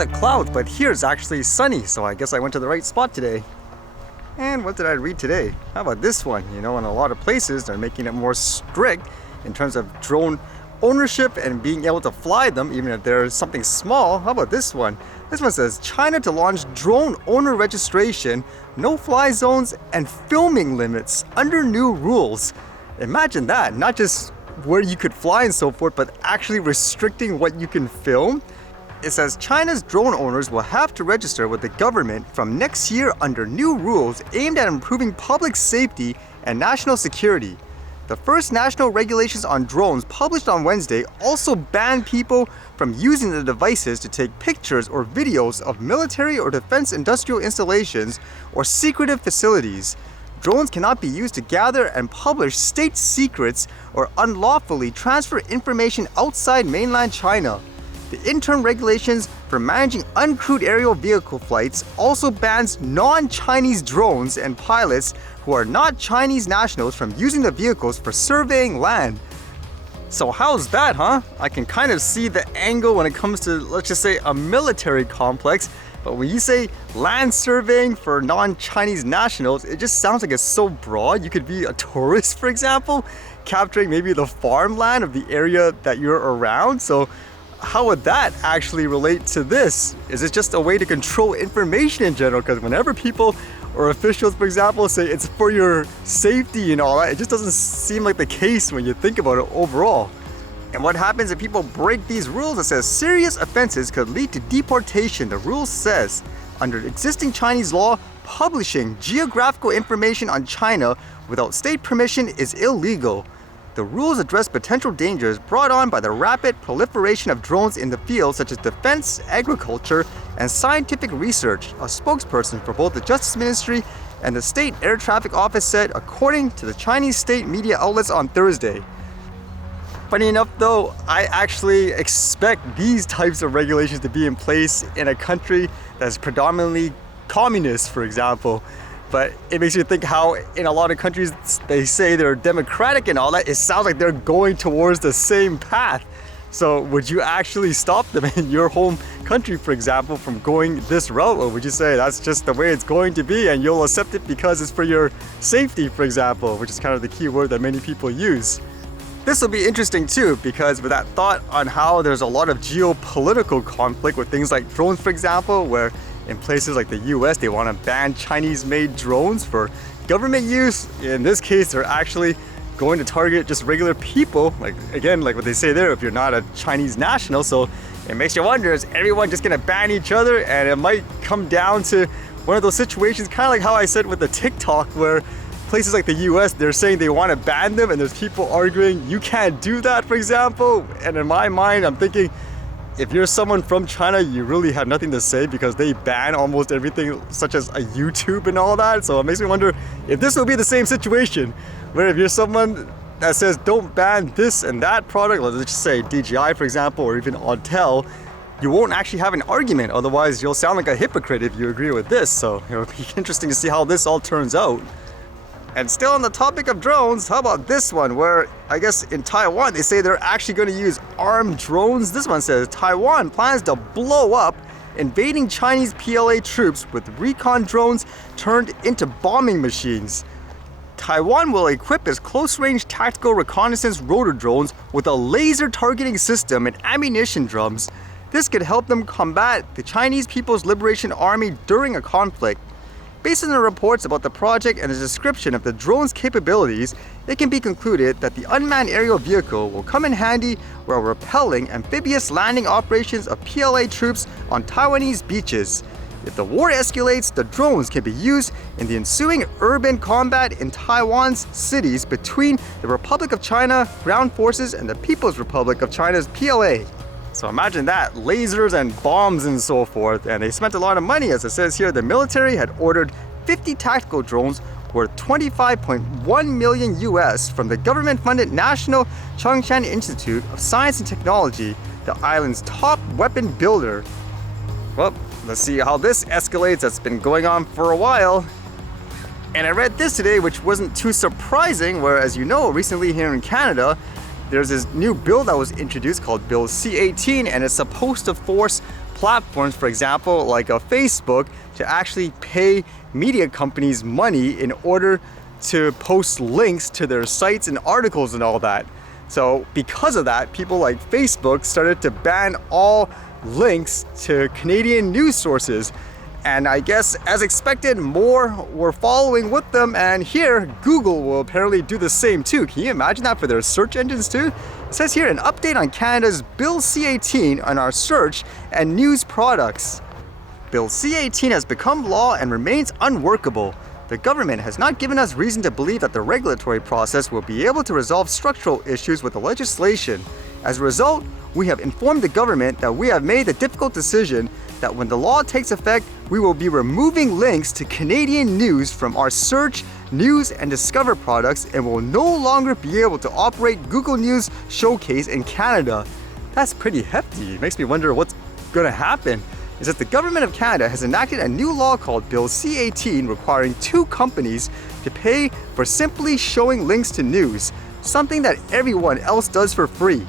at clouds, but here it's actually sunny, so I guess I went to the right spot today. And what did I read today? How about this one? You know, in a lot of places, they're making it more strict in terms of drone ownership and being able to fly them, even if they're something small. How about this one? This one says, China to launch drone owner registration, no-fly zones, and filming limits under new rules. Imagine that, not just where you could fly and so forth, but actually restricting what you can film. It says China's drone owners will have to register with the government from next year under new rules aimed at improving public safety and national security. The first national regulations on drones published on Wednesday also ban people from using the devices to take pictures or videos of military or defense industrial installations or secretive facilities. Drones cannot be used to gather and publish state secrets or unlawfully transfer information outside mainland China. The interim regulations for managing uncrewed aerial vehicle flights also bans non-Chinese drones and pilots who are not Chinese nationals from using the vehicles for surveying land. So how's that, huh? I can kind of see the angle when it comes to, let's just say, a military complex, but when you say land surveying for non-Chinese nationals, it just sounds like it's so broad. You could be a tourist, for example, capturing maybe the farmland of the area that you're around. So how would that actually relate to this? Is it just a way to control information in general? Because whenever people or officials, for example, say it's for your safety and all that, it just doesn't seem like the case when you think about it overall. And what happens if people break these rules? It says serious offenses could lead to deportation. The rule says, under existing Chinese law, publishing geographical information on China without state permission is illegal. The rules address potential dangers brought on by the rapid proliferation of drones in the field such as defense, agriculture, and scientific research, a spokesperson for both the Justice Ministry and the State Air Traffic Office said, according to the Chinese state media outlets on Thursday. Funny enough though, I actually expect these types of regulations to be in place in a country that's predominantly communist, for example. But it makes you think how in a lot of countries they say they're democratic and all that. It sounds like they're going towards the same path. So would you actually stop them in your home country, for example, from going this route? Or would you say that's just the way it's going to be and you'll accept it because it's for your safety, for example, which is kind of the key word that many people use. This will be interesting too, because with that thought on how there's a lot of geopolitical conflict with things like drones, for example, where in places like the US, they want to ban Chinese-made drones for government use. In this case, they're actually going to target just regular people. Like, again, like what they say there, if you're not a Chinese national. So it makes you wonder, is everyone just going to ban each other? And it might come down to one of those situations, kind of like how I said with the TikTok, where places like the US, they're saying they want to ban them, and there's people arguing, you can't do that, for example. And in my mind, I'm thinking, if you're someone from China, you really have nothing to say because they ban almost everything, such as a YouTube and all that. So it makes me wonder if this will be the same situation, where if you're someone that says don't ban this and that product, let's just say DJI, for example, or even Autel, you won't actually have an argument. Otherwise, you'll sound like a hypocrite if you agree with this. So it'll be interesting to see how this all turns out. And still on the topic of drones, how about this one, where I guess in Taiwan they say they're actually going to use armed drones. This one says Taiwan plans to blow up invading Chinese PLA troops with recon drones turned into bombing machines. Taiwan will equip its close-range tactical reconnaissance rotor drones with a laser targeting system and ammunition drums. This could help them combat the Chinese People's Liberation Army during a conflict. Based on the reports about the project and a description of the drone's capabilities, it can be concluded that the unmanned aerial vehicle will come in handy while repelling amphibious landing operations of PLA troops on Taiwanese beaches. If the war escalates, the drones can be used in the ensuing urban combat in Taiwan's cities between the Republic of China ground forces and the People's Republic of China's PLA. So imagine that, lasers and bombs and so forth. And they spent a lot of money. As it says here, the military had ordered 50 tactical drones worth $25.1 million US from the government-funded National Chongshan Institute of Science and Technology, the island's top weapon builder. Well, let's see how this escalates. That's been going on for a while. And I read this today, which wasn't too surprising, where, as you know, recently here in Canada, there's this new bill that was introduced called Bill C-18, and it's supposed to force platforms, for example, like a Facebook, to actually pay media companies money in order to post links to their sites and articles and all that. So because of that, people like Facebook started to ban all links to Canadian news sources. And I guess, as expected, more were following with them, and here Google will apparently do the same too. Can you imagine that for their search engines too? It says here, an update on Canada's Bill C-18 on our search and news products. Bill C-18 has become law and remains unworkable. The government has not given us reason to believe that the regulatory process will be able to resolve structural issues with the legislation. As a result, we have informed the government that we have made the difficult decision that when the law takes effect, we will be removing links to Canadian news from our search, news, and discover products and will no longer be able to operate Google News Showcase in Canada. That's pretty hefty. It makes me wonder what's gonna happen. Is that the government of Canada has enacted a new law called Bill C-18 requiring 2 companies to pay for simply showing links to news, something that everyone else does for free.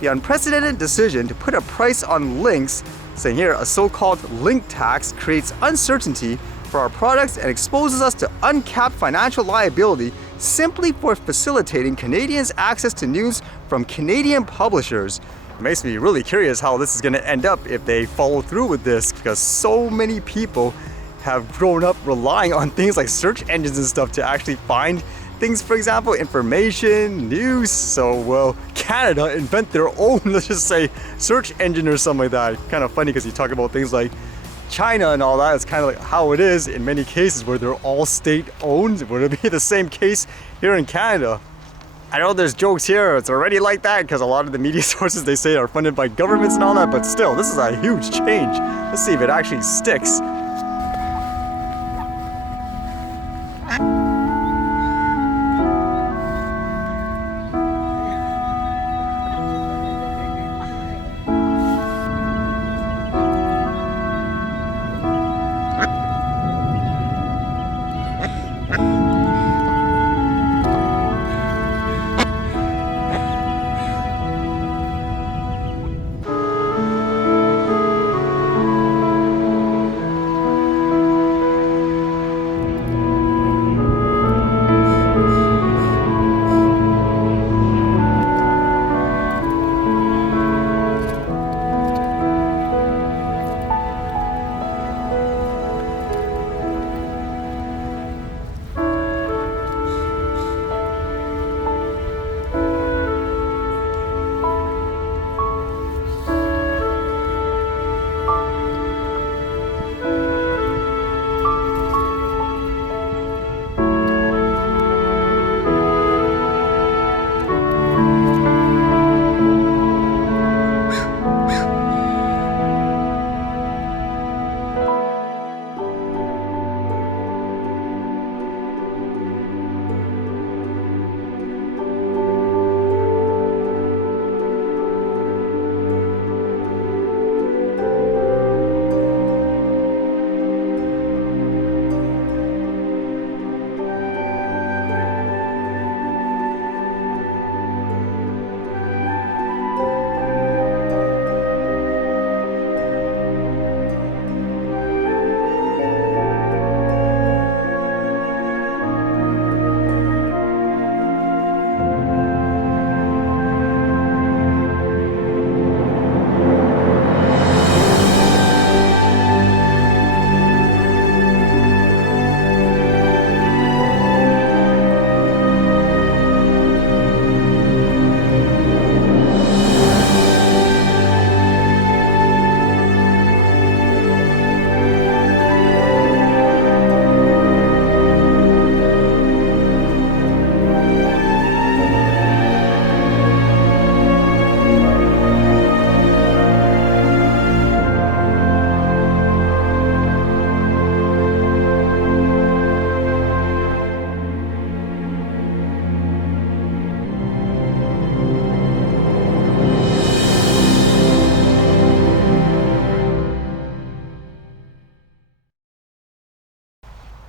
The unprecedented decision to put a price on links, saying here a so-called link tax, creates uncertainty for our products and exposes us to uncapped financial liability simply for facilitating Canadians' access to news from Canadian publishers. It makes me really curious how this is going to end up if they follow through with this, because so many people have grown up relying on things like search engines and stuff to actually find things, for example, information, news. So, well, Canada invent their own, let's just say, search engine or something like that. Kind of funny because you talk about things like China and all that. It's kind of like how it is in many cases where they're all state-owned. Would it be the same case here in Canada? I know there's jokes here, it's already like that because a lot of the media sources they say are funded by governments and all that, but still, this is a huge change. Let's see if it actually sticks.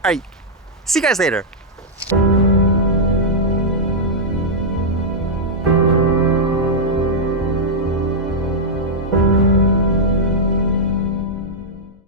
Alright, see you guys later.